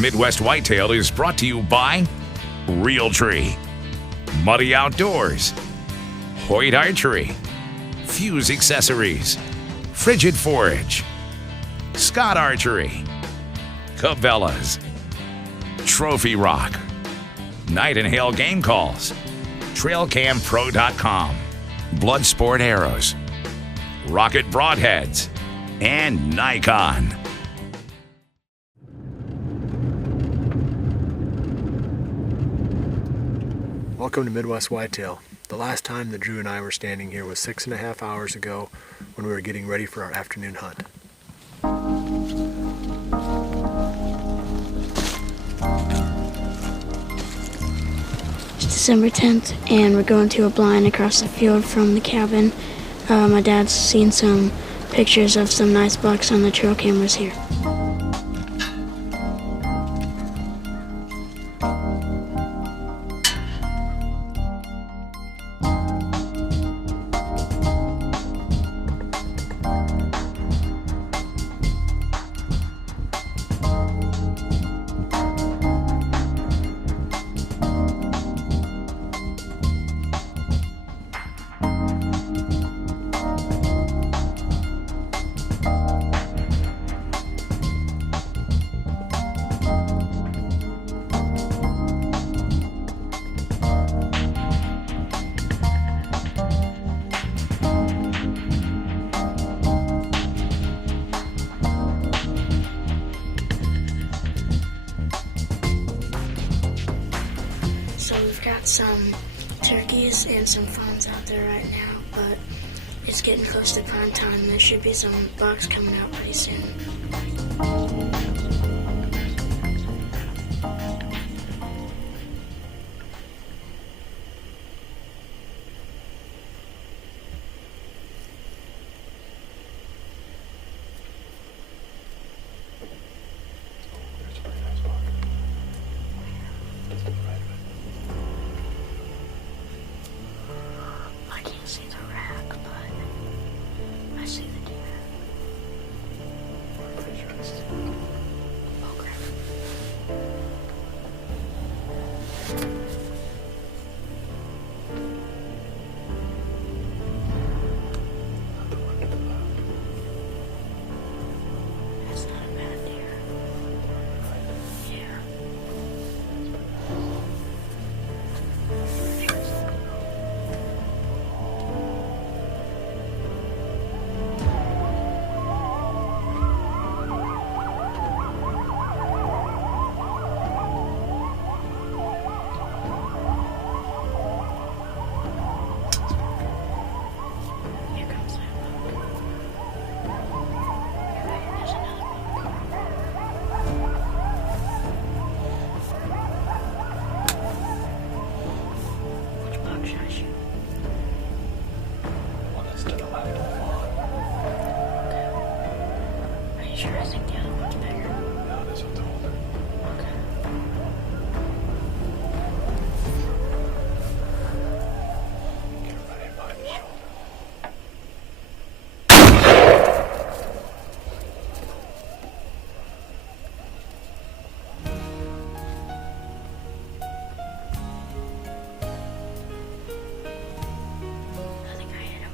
Midwest Whitetail is brought to you by Realtree, Muddy Outdoors, Hoyt Archery, Fuse Accessories, Frigid Forage, Scott Archery, Cabela's, Trophy Rock, Night and Hail Game Calls, TrailCamPro.com, Bloodsport Arrows, Rocket Broadheads, and Nikon. Welcome to Midwest Whitetail. The last time that Drew and I were standing here was 6.5 hours ago when we were getting ready for our afternoon hunt. It's December 10th and we're going to a blind across the field from the cabin. My dad's seen some pictures of some nice bucks on the trail cameras here. So we've got some turkeys and some fawns out there right now, but it's getting close to prime time and there should be some bucks coming out pretty soon. I can't see the rack, but I see the deer. Oh, crap. That's not a bad deer. Yeah. Here comes that buck. There's another buck. Which buck should I shoot? One that's to the left of the lawn. Okay. Are you sure? I think the other one's bigger. No, this one's older. Okay. Get her right in behind the shoulder. I think I hit him.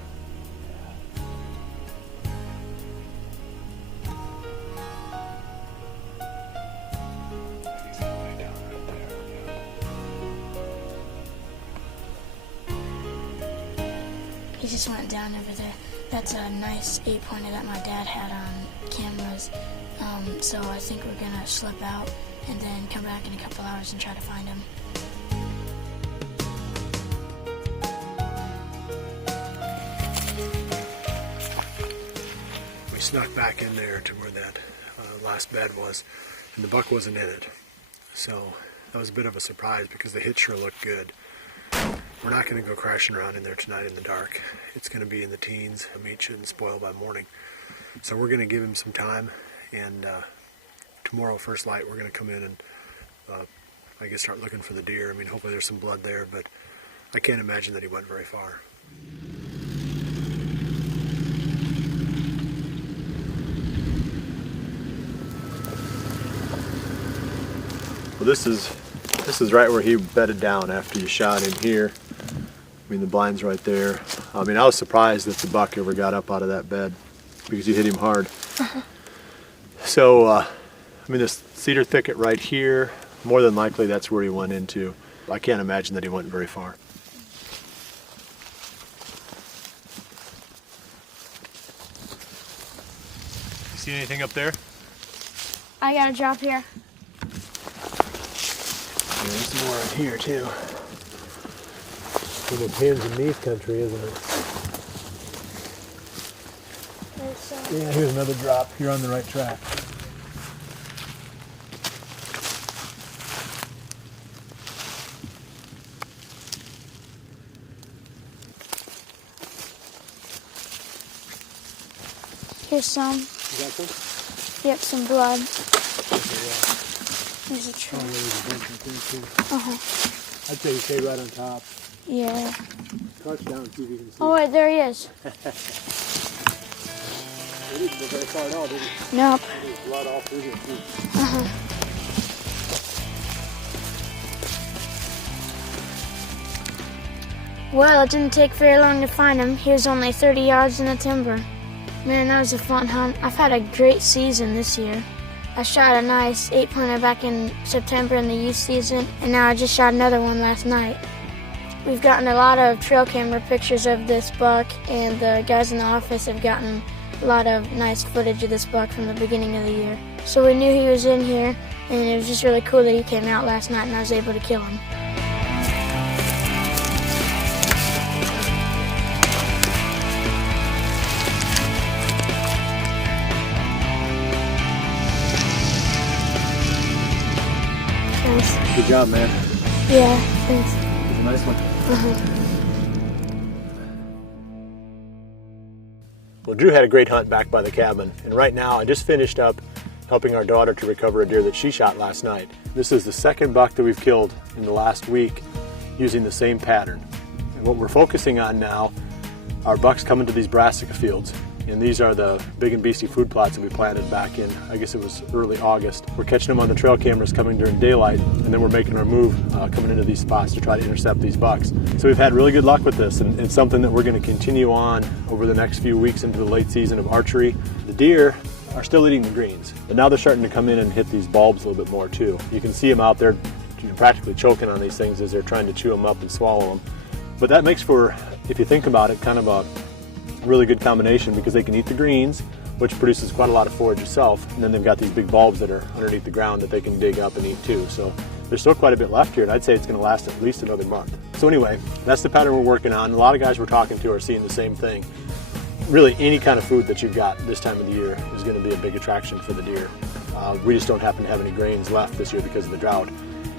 He's way down right there. He just went down over there. That's a nice 8-pointer that my dad had on cameras. So I think we're gonna slip out and then come back in a couple hours and try to find him. We snuck back in there to where that last bed was, and the buck wasn't in it. So that was a bit of a surprise because the hit sure looked good. We're not going to go crashing around in there tonight in the dark. It's going to be in the teens. The meat shouldn't spoil by morning. So we're going to give him some time, and tomorrow, first light, we're going to come in and I guess start looking for the deer. I mean, hopefully there's some blood there, but I can't imagine that he went very far. this is right where he bedded down after you shot him here. I mean, the blind's right there. I mean, I was surprised that the buck ever got up out of that bed because you hit him hard. So, I mean, this cedar thicket right here, more than likely that's where he went into. I can't imagine that he went very far. You see anything up there? I got a drop here. Yeah, there's some more in here too. It's hands and knees country, isn't it? Yeah, here's another drop. You're on the right track. Here's some. You got some? Yep, some blood. Okay, There's a tree. there's a bunch right there too. Uh-huh. I'd say you stay right on top. Yeah. Crouch down and see if you can see. Oh, wait, there he is. He didn't go very far at all, did he? Nope. There's blood all through here too. Uh-huh. Well, it didn't take very long to find him. He was only 30 yards in the timber. Man, that was a fun hunt. I've had a great season this year. I shot a nice 8-pointer back in September in the youth season, and now I just shot another one last night. We've gotten a lot of trail camera pictures of this buck, and the guys in the office have gotten a lot of nice footage of this buck from the beginning of the year. So we knew he was in here, and it was just really cool that he came out last night and I was able to kill him. Thanks. Good job, man. Yeah, thanks. It was a nice one. Well, Drew had a great hunt back by the cabin, and right now I just finished up helping our daughter to recover a deer that she shot last night. This is the second buck that we've killed in the last week using the same pattern. And what we're focusing on now are bucks coming to these brassica fields. And these are the Big and Beasty food plots that we planted back in, I guess it was early August. We're catching them on the trail cameras coming during daylight, and then we're making our move coming into these spots to try to intercept these bucks. So we've had really good luck with this, and it's something that we're going to continue on over the next few weeks into the late season of archery. The deer are still eating the greens, but now they're starting to come in and hit these bulbs a little bit more too. You can see them out there practically choking on these things as they're trying to chew them up and swallow them. But that makes for, if you think about it, kind of a really good combination because they can eat the greens, which produces quite a lot of forage itself, and then they've got these big bulbs that are underneath the ground that they can dig up and eat too. So there's still quite a bit left here, and I'd say it's going to last at least another month. So anyway, that's the pattern we're working on. A lot of guys we're talking to are seeing the same thing. Really, any kind of food that you've got this time of the year is going to be a big attraction for the deer. We just don't happen to have any grains left this year because of the drought.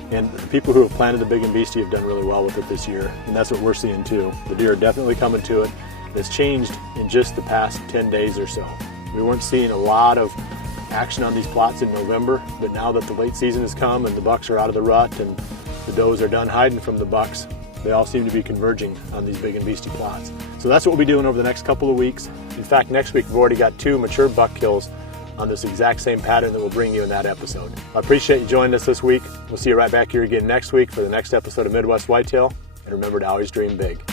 And the people who have planted the Big and Beasty have done really well with it this year, and that's what we're seeing too. The deer are definitely coming to it. It's changed in just the past 10 days or so. We weren't seeing a lot of action on these plots in November, but now that the late season has come and the bucks are out of the rut and the does are done hiding from the bucks, they all seem to be converging on these Big and Beasty plots. So that's what we'll be doing over the next couple of weeks. In fact, next week we've already got 2 mature buck kills on this exact same pattern that we'll bring you in that episode. I appreciate you joining us this week. We'll see you right back here again next week for the next episode of Midwest Whitetail. And remember to always dream big.